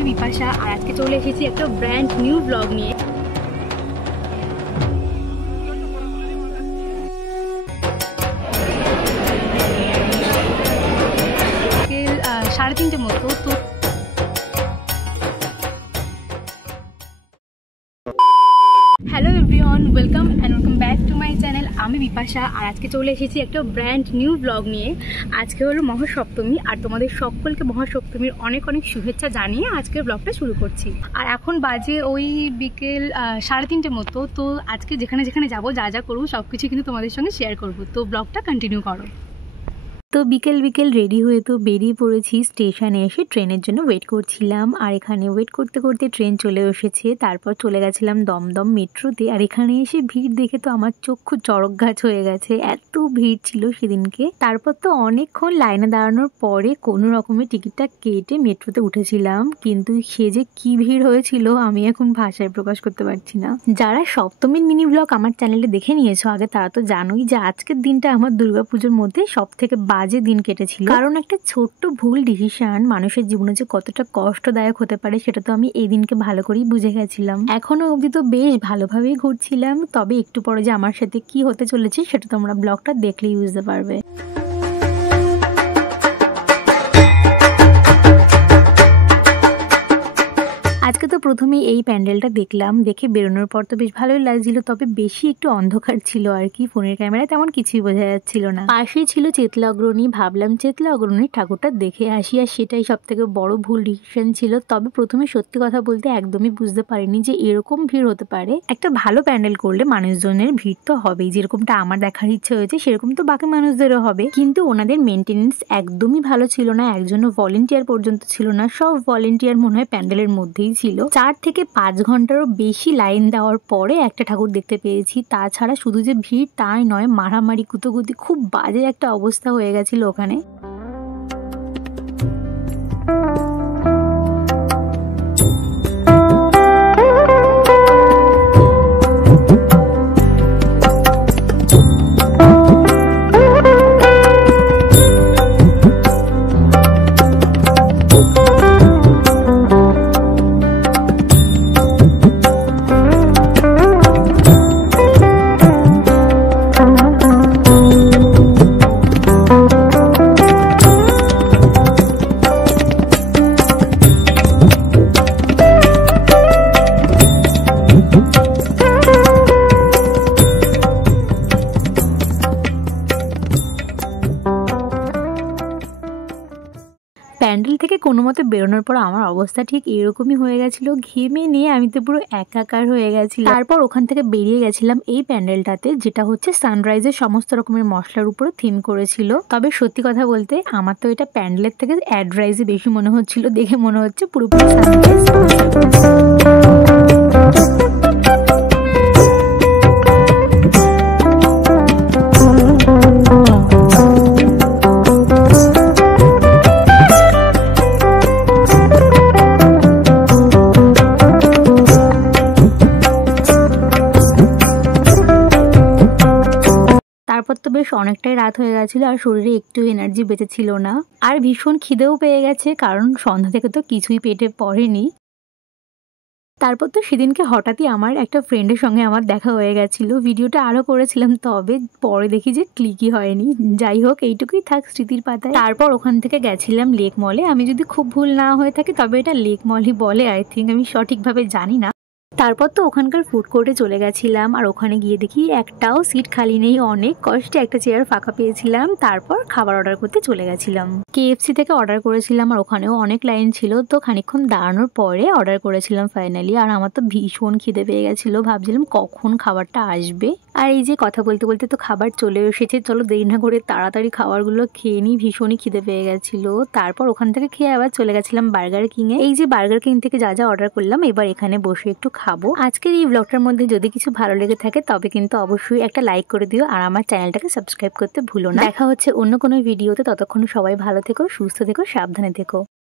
আমি বিপাশা আর আজকে চলে এসেছি একটা ব্র্যান্ড নিউ ব্লগ নিয়ে। সাড়ে 3টের মতো তো hello everyone, welcome back to my channel. আমি বিপাশা আর আজকে চলে এসেছি একটা ব্র্যান্ড নিউ ব্লগ নিয়ে। আজকে হলো মহাসপ্তমী আর তোমাদের সকলকে মহাসপ্তমীর অনেক অনেক শুভেচ্ছা জানিয়ে আজকের ব্লগটা শুরু করছি। আর এখন বাজে ওই বিকেল 3:30 মতো। তো আজকে যেখানে যেখানে যাবো, যা যা করবো সব কিছু কিন্তু তোমাদের সঙ্গে শেয়ার করবো। তো ব্লগটা কন্টিনিউ করো। তো বিকেল রেডি হয়ে তো বেরিয়ে পড়েছি। স্টেশনে এসে ট্রেনের জন্য ওয়েট করছিলাম আর এখানে ওয়েট করতে করতে ট্রেন চলে এসেছে। তারপর চলে গেছিলাম দমদম মেট্রোতে। আর এখানে এসে ভিড় দেখে তো আমার চক্ষু চড়ক গাছ হয়ে গেছে, এত ভিড় ছিল সেদিনকে। তারপর তো অনেকক্ষণ লাইনে দাঁড়ানোর পরে কোনো রকমের টিকিটটা কেটে মেট্রোতে উঠেছিলাম, কিন্তু সে যে কি ভিড় হয়েছিল আমি এখন ভাষায় প্রকাশ করতে পারছি না। যারা সপ্তমীর মিনি ব্লগ আমার চ্যানেলে দেখে নিয়েছো আগে, তারা তো জানোই যে আজকের দিনটা আমার দুর্গাপুজোর মধ্যে সব থেকে বাজে দিন কেটেছিল। কারণ একটা ছোট্ট ভুল ডিসিশন মানুষের জীবনে যে কতটা কষ্টদায়ক হতে পারে সেটা তো আমি এই দিনকে ভালো করেই বুঝে গেছিলাম। এখনো অবধি তো বেশ ভালোভাবেই ঘুরছিলাম, তবে একটু পরে যে আমার সাথে কি হতে চলেছে সেটা তোমরা ব্লগটা দেখলেই বুঝতে পারবে। আজকে তো প্রথমেই এই প্যান্ডেলটা দেখলাম, দেখে বেরোনোর পর তো বেশ ভালোই লাগছিল, তবে বেশি একটু অন্ধকার ছিল আর কি। ফোনের ক্যামেরায় তেমন কিছুই বোঝা যাচ্ছিল না। পাশেই ছিল চেতলা অগ্রণী, ভাবলাম চেতলা অগ্রণীর ঠাকুরটা দেখে আসি, আর সেটাই সব থেকে বড় ভুল ডিসিশন ছিল। তবে প্রথমে সত্যি কথা বলতে একদমই বুঝতে পারিনি যে এরকম ভিড় হতে পারে। একটা ভালো প্যান্ডেল করলে মানুষজনের ভিড় তো হবেই, যেরকমটা আমার দেখার ইচ্ছে হয়েছে সেরকম তো বাকি মানুষদেরও হবে। কিন্তু ওনাদের মেনটেনেন্স একদমই ভালো ছিল না, একজনও ভলেন্টিয়ার পর্যন্ত ছিল না। সব ভলেন্টিয়ার মনে হয় প্যান্ডেলের মধ্যেই ছিল। 4 থেকে 5 ঘন্টারও বেশি লাইন দেওয়ার পরে একটা ঠাকুর দেখতে পেয়েছি। তাছাড়া শুধু যে ভিড় তাই নয়, মারামারি কুতোকুতি, খুব বাজে একটা অবস্থা হয়ে গেছিল ওখানে। প্যান্ডেল থেকে কোনো মতে বেরোনোর পর আমার অবস্থা ঠিক এরকমই হয়ে গেছিল, ঘেমে নিয়ে আমি তো পুরো একাকার হয়ে গেছিলাম। তারপর ওখান থেকে বেরিয়ে গেছিলাম এই প্যান্ডেলটাতে, যেটা হচ্ছে সানরাইজের সমস্ত রকমের মশলার উপরে থিম করেছিল। তবে সত্যি কথা বলতে আমার তো এটা প্যান্ডেলের থেকে অ্যাডরাইজে বেশি মনে হচ্ছিল, দেখে মনে হচ্ছে পুরোপুরি সানরাইজ। তারপর তো বেশ অনেকটাই রাত হয়ে গেছিল আর শরীরে একটু এনার্জি বেঁচে ছিল না, আর ভীষণ খিদেও পেয়ে গেছে, কারণ সন্ধ্যা থেকে তো কিছুই পেটে পড়েনি। তারপর তো সেদিনকে হঠাৎই আমার একটা ফ্রেন্ডের সঙ্গে আমার দেখা হয়ে গেছিল। ভিডিওটা আরও করেছিলাম, তবে পরে দেখি যে ক্লিকই হয়নি। যাই হোক, এইটুকুই থাক স্মৃতির পাতায়। তারপর ওখান থেকে গেছিলাম লেক মলে। আমি যদি খুব ভুল না হয়ে থাকে তবে এটা লেক মলই বলে, আই থিঙ্ক, আমি সঠিকভাবে জানি না। তারপর তো ওখানকার ফুড কোর্টে চলে গেছিলাম আর ওখানে গিয়ে দেখি একটাও সিট খালি নেই। অনেক কষ্টে একটা চেয়ার ফাঁকা পেয়েছিলাম। তারপর খাবার অর্ডার করতে চলে গেছিলাম। KFC থেকে অর্ডার করেছিলাম আর ওখানেও অনেক লাইন ছিল, তো খানিকক্ষণ দাঁড়ানোর পরে অর্ডার করেছিলাম ফাইনালি। আর আমার তো ভীষণ খিদে পেয়ে গেছিলো, ভাবছিলাম কখন খাবারটা আসবে। আর এই যে কথা বলতে বলতে তো খাবার চলে এসেছে, চলো দেরি না করে তাড়াতাড়ি খাবারগুলো খেয়ে নিই, ভীষণই খিদে পেয়ে গেছিলো। তারপর ওখান থেকে খেয়ে আবার চলে গেছিলাম বার্গার কিংয়ে। এই যে বার্গার কিং থেকে যা যা অর্ডার করলাম, এবার এখানে বসে একটু খাবো। আজকের এই ব্লগটার মধ্যে যদি কিছু ভালো লেগে থাকে তবে কিন্তু অবশ্যই একটা লাইক করে দিও আর আমার চ্যানেলটাকে সাবস্ক্রাইব করতে ভুলো না। দেখা হচ্ছে অন্য কোনো ভিডিওতে, ততক্ষণ সবাই ভালো থেকো, সুস্থ থেকো, সাবধানে থেকো।